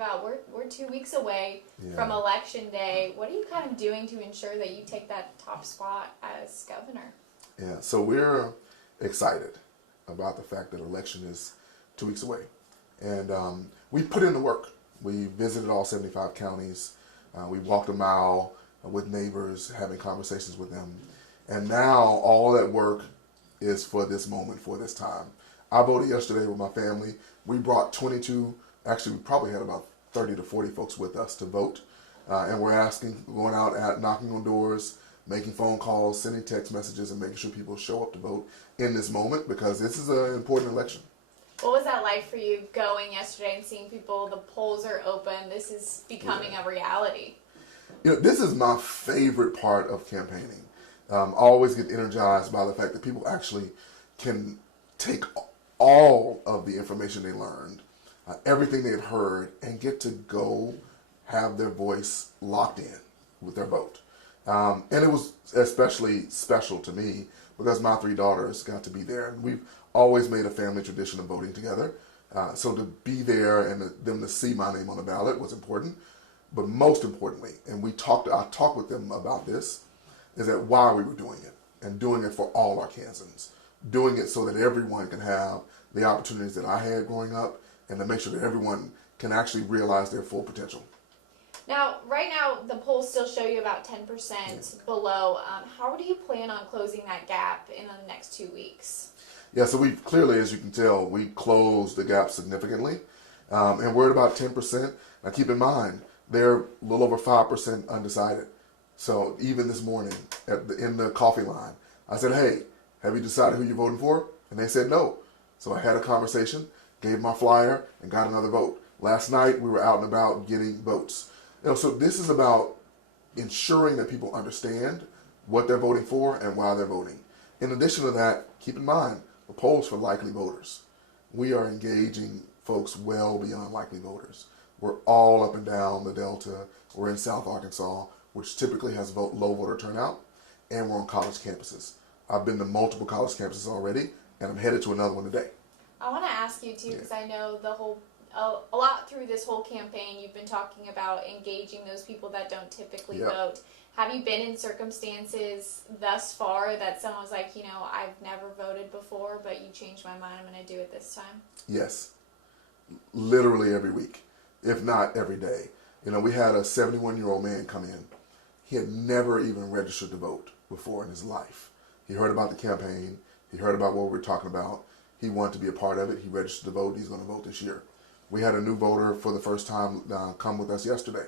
about we're 2 weeks away from Election Day. What are you kind of doing to ensure that you take that top spot as governor? Yeah, so we're excited about the fact that election is 2 weeks away. And we put in the work. We visited all 75 counties. We walked a mile with neighbors, having conversations with them. And now all that work is for this moment, for this time. I voted yesterday with my family. We brought 22, actually we probably had about 30 to 40 folks with us to vote. And we're going out, knocking on doors, making phone calls, sending text messages, and making sure people show up to vote in this moment, because this is an important election. What was that like for you going yesterday and seeing people, the polls are open, this is becoming a reality? You know, this is my favorite part of campaigning. I always get energized by the fact that people actually can take all of the information they learned, everything they had heard, and get to go have their voice locked in with their vote. And it was especially special to me because my 3 daughters got to be there. And we've always made a family tradition of voting together. So to be there and them to see my name on the ballot was important. But most importantly, and I talked with them about this, is that why we were doing it, and doing it for all Arkansans. Doing it so that everyone can have the opportunities that I had growing up, and to make sure that everyone can actually realize their full potential. Now, right now, the polls still show you about 10% below. How do you plan on closing that gap in the next 2 weeks? Yeah, so we've clearly, as you can tell, we closed the gap significantly, and we're at about 10%. Now, keep in mind, they're a little over 5% undecided. So even this morning, in the coffee line, I said, hey, have you decided who you're voting for? And they said no. So I had a conversation, gave my flyer, and got another vote. Last night, we were out and about getting votes. So this is about ensuring that people understand what they're voting for and why they're voting. In addition to that, keep in mind, the polls for likely voters. We are engaging folks well beyond likely voters. We're all up and down the Delta. We're in South Arkansas, which typically has low voter turnout, and we're on college campuses. I've been to multiple college campuses already, and I'm headed to another one today. I want to ask you too, because I know a lot through this whole campaign, you've been talking about engaging those people that don't typically vote. Have you been in circumstances thus far that someone was like, I've never voted before, but you changed my mind, I'm going to do it this time? Yes. Literally every week, if not every day. We had a 71-year-old man come in. He had never even registered to vote before in his life. He heard about the campaign. He heard about what we were talking about. He wanted to be a part of it. He registered to vote. He's going to vote this year. We had a new voter for the first time come with us yesterday.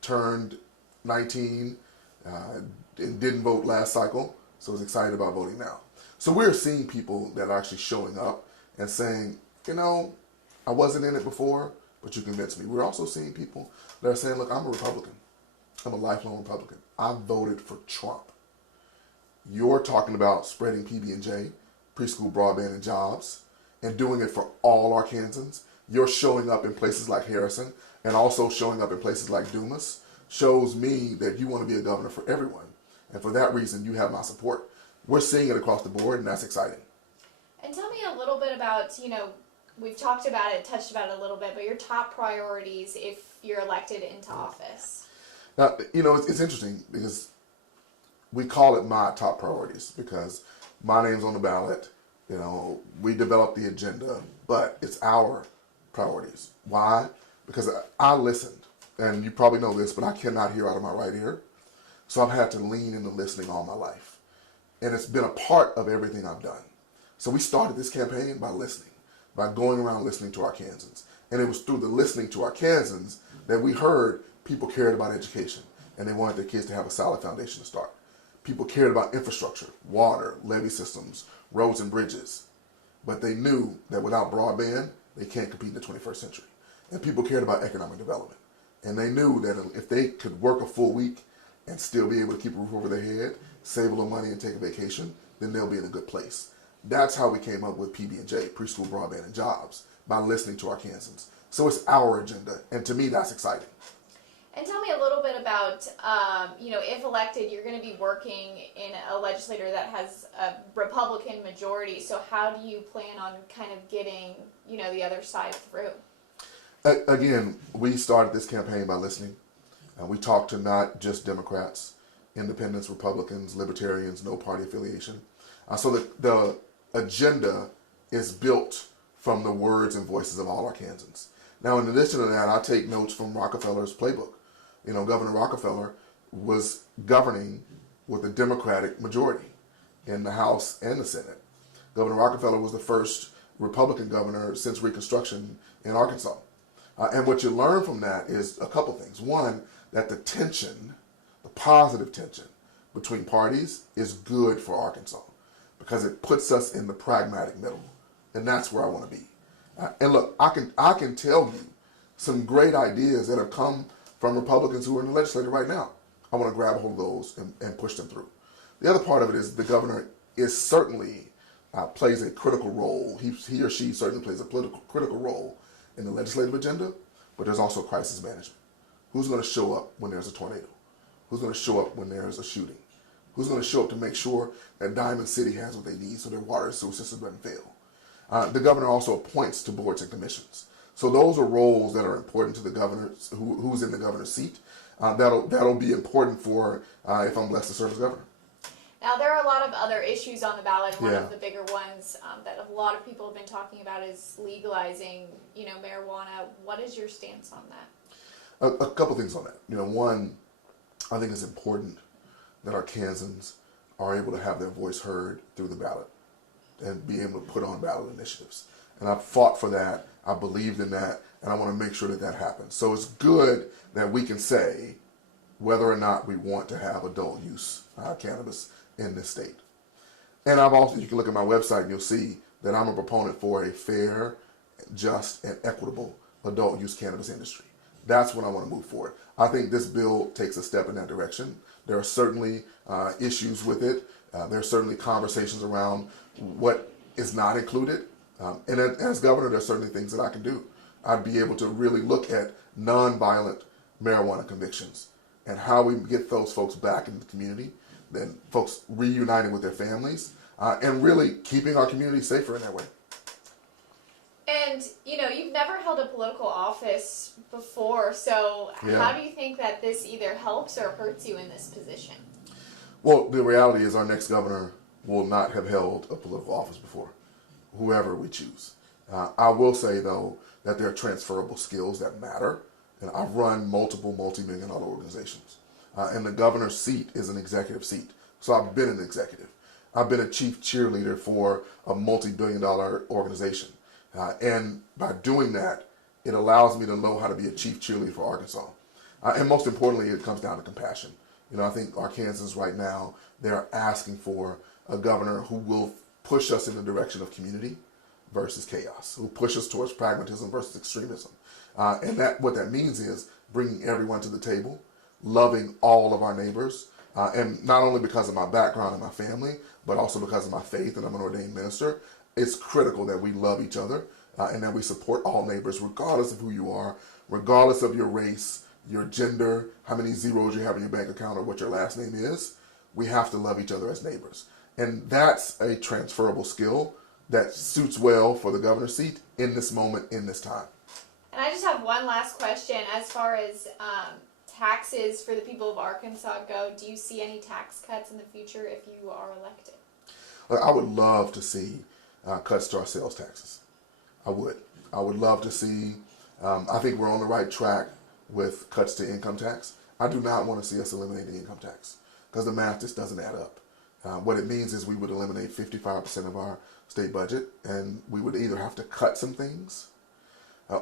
Turned 19 and didn't vote last cycle, so is excited about voting now. So we're seeing people that are actually showing up and saying, I wasn't in it before, but you convinced me. We're also seeing people that are saying, look, I'm a Republican. I'm a lifelong Republican. I voted for Trump. You're talking about spreading PB&J, preschool broadband and jobs, and doing it for all Arkansans. You're showing up in places like Harrison and also showing up in places like Dumas. Shows me that you want to be a governor for everyone. And for that reason, you have my support. We're seeing it across the board, and that's exciting. And tell me a little bit about, we've talked about it, touched about it a little bit, but your top priorities if you're elected into office. Now, it's interesting because we call it my top priorities because my name's on the ballot. We developed the agenda, but it's our priorities. Why? Because I listened, and you probably know this, but I cannot hear out of my right ear. So I've had to lean into listening all my life. And it's been a part of everything I've done. So we started this campaign by listening, by going around listening to Arkansans. And it was through the listening to Arkansans that we heard people cared about education, and they wanted their kids to have a solid foundation to start. People cared about infrastructure, water, levee systems, roads and bridges. But they knew that without broadband, they can't compete in the 21st century. And people cared about economic development. And they knew that if they could work a full week and still be able to keep a roof over their head, save a little money and take a vacation, then they'll be in a good place. That's how we came up with PB&J, preschool broadband and jobs, by listening to Arkansans. So it's our agenda, and to me, that's exciting. And tell me a little bit about, if elected, you're going to be working in a legislature that has a Republican majority. So how do you plan on kind of getting, the other side through? Again, we started this campaign by listening. We talked to not just Democrats, independents, Republicans, libertarians, no party affiliation. So the agenda is built from the words and voices of all Arkansans. Now, in addition to that, I take notes from Rockefeller's playbook. Governor Rockefeller was governing with a Democratic majority in the House and the Senate. Governor Rockefeller was the first Republican governor since Reconstruction in Arkansas. And what you learn from that is a couple things. One, that the tension, the positive tension between parties is good for Arkansas because it puts us in the pragmatic middle. And that's where I want to be. And look, I can tell you some great ideas that have come from Republicans who are in the legislature right now. I want to grab a hold of those and push them through. The other part of it is the governor is certainly plays a critical role. He or she certainly plays a critical role in the legislative agenda, but there's also crisis management. Who's going to show up when there's a tornado? Who's going to show up when there's a shooting? Who's going to show up to make sure that Diamond City has what they need so their water and sewer system doesn't fail? The governor also appoints to boards and commissions. So those are roles that are important to the governor, who's in the governor's seat. That'll be important for if I'm blessed to serve as governor. Now, there are a lot of other issues on the ballot. One of the bigger ones that a lot of people have been talking about is legalizing, marijuana. What is your stance on that? A couple things on that. One, I think it's important that Arkansans are able to have their voice heard through the ballot and be able to put on ballot initiatives. And I've fought for that. I believed in that, and I want to make sure that that happens. So it's good that we can say whether or not we want to have adult use cannabis in this state. And you can look at my website and you'll see that I'm a proponent for a fair, just, and equitable adult use cannabis industry. That's what I want to move forward. I think this bill takes a step in that direction. There are certainly issues with it. There are certainly conversations around what is not included. And as governor, there are certainly things that I can do. I'd be able to really look at nonviolent marijuana convictions and how we get those folks back into the community, then folks reuniting with their families, and really keeping our community safer in that way. And, you've never held a political office before, so how do you think that this either helps or hurts you in this position? Well, the reality is our next governor will not have held a political office before, whoever we choose. I will say, though, that there are transferable skills that matter, and I've run multiple multi-million-dollar organizations. And the governor's seat is an executive seat, so I've been an executive. I've been a chief cheerleader for a multi-billion-dollar organization. And by doing that, it allows me to know how to be a chief cheerleader for Arkansas. And most importantly, it comes down to compassion. I think Arkansans right now, they're asking for a governor who will push us in the direction of community versus chaos, who push us towards pragmatism versus extremism. And what that means is bringing everyone to the table, loving all of our neighbors, and not only because of my background and my family, but also because of my faith, and I'm an ordained minister. It's critical that we love each other and that we support all neighbors, regardless of who you are, regardless of your race, your gender, how many zeros you have in your bank account, or what your last name is. We have to love each other as neighbors. And that's a transferable skill that suits well for the governor's seat in this moment, in this time. And I just have one last question. As far as taxes for the people of Arkansas go, do you see any tax cuts in the future if you are elected? I would love to see cuts to our sales taxes. I would love to see, I think we're on the right track with cuts to income tax. I do not want to see us eliminate the income tax because the math just doesn't add up. What it means is we would eliminate 55% of our state budget, and we would either have to cut some things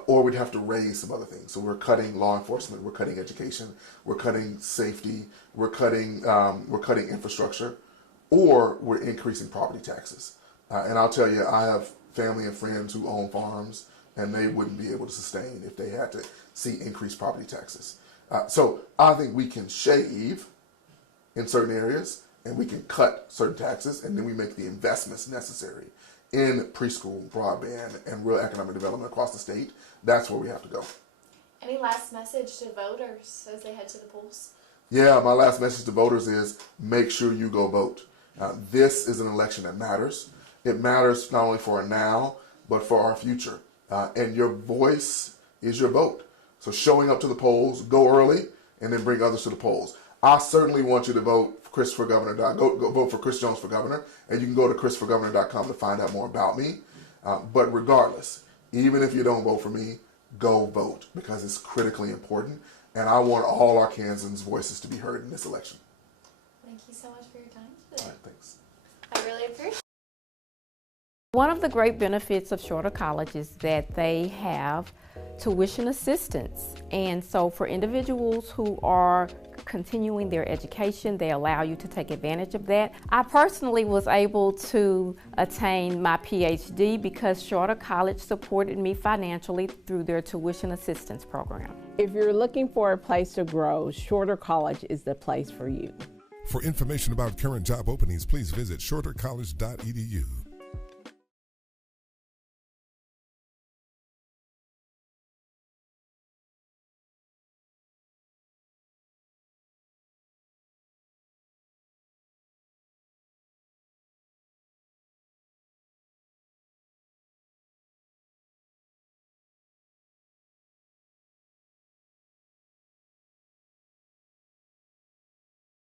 or we'd have to raise some other things. So we're cutting law enforcement, we're cutting education, we're cutting safety, we're cutting infrastructure, or we're increasing property taxes. And I'll tell you, I have family and friends who own farms, and they wouldn't be able to sustain if they had to see increased property taxes. So I think we can shave in certain areas, and we can cut certain taxes, and then we make the investments necessary in preschool, broadband, and real economic development across the state. That's where we have to go. Any last message to voters as they head to the polls? Yeah, my last message to voters is make sure you go vote. This is an election that matters. It matters not only for our now, but for our future. And your voice is your vote. So showing up to the polls, go early, and then bring others to the polls. I certainly want you to vote for Chris for governor. Go vote for Chris Jones for governor, and you can go to chrisforgovernor.com to find out more about me. But regardless, even if you don't vote for me, go vote, because it's critically important, and I want all Arkansans' voices to be heard in this election. Thank you so much for your time today. All right, thanks. I really appreciate it. One of the great benefits of Shorter College is that they have tuition assistance, and so for individuals who are continuing their education, they allow you to take advantage of that. I personally was able to attain my PhD because Shorter College supported me financially through their tuition assistance program. If you're looking for a place to grow, Shorter College is the place for you. For information about current job openings, please visit shortercollege.edu.